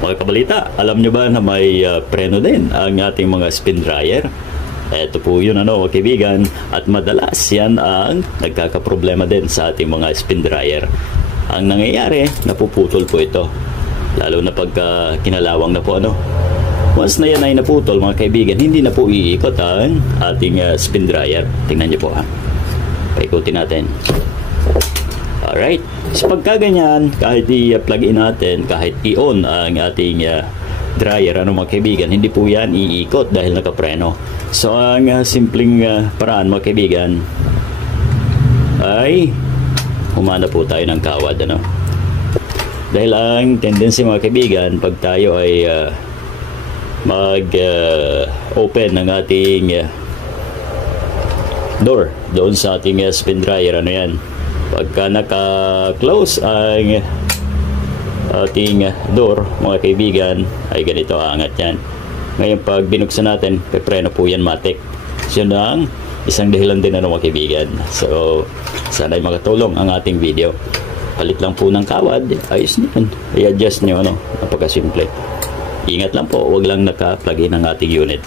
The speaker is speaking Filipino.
Mga kabalita, alam nyo ba na may preno din ang ating mga spin dryer? Ito po yun mga kaibigan, at madalas yan ang nagkakaproblema din sa ating mga spin dryer. Ang nangyayari, napuputol po ito. Lalo na pag kinalawang na po Once na yan ay naputol mga kaibigan, hindi na po iikot ang ating spin dryer. Tingnan nyo po paikutin natin. Alright, so pagka ganyan, kahit i-plug in natin, kahit i-on ang ating dryer, mga kaibigan, hindi po yan iikot dahil nakapreno. So ang simpleng paraan mga kaibigan ay humana po tayo ng kawad. Dahil ang tendency mga kaibigan, pag tayo ay mag-open ng ating door doon sa ating spin dryer, yan, pagka naka-close ang ating door mga kaibigan, ay ganito angat yan. Ngayon pag binuksan natin, pepreno po yan matik. So yun ang isang dahilan din mga kaibigan. So sana ay makatulong ang ating video. Palit lang po ng kawad, ayos niyan. I-adjust nyo, napakasimple. Ingat lang po, wag lang naka-plug in ang ating unit.